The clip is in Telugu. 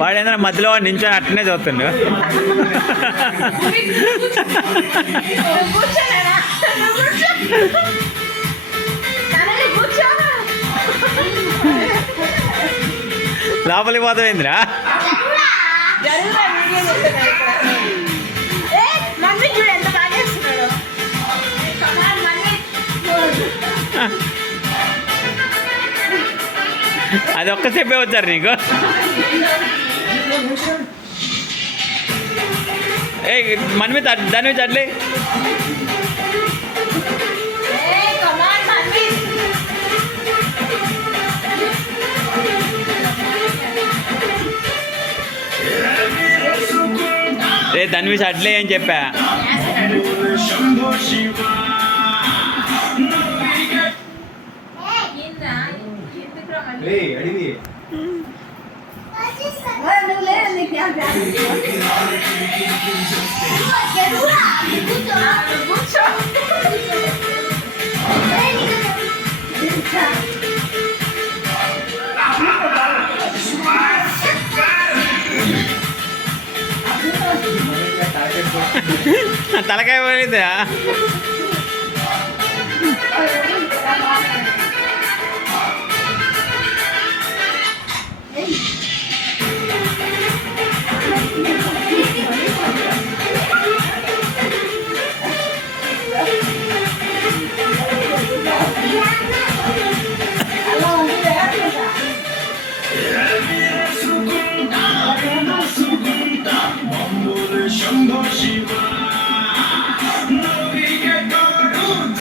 వాడేంద్ర మధ్యలో వాడు నించొని అట్టనే చూస్తుండు. లోపలికి పోతావేంద్రా? అది ఒక్కసేపే వచ్చారు నీకు. ఏ మన మీద దాని మీద అట్లే రే దాని మీద అట్లే అని చెప్పా. తలకాయ పోయిందా? శంభో శివ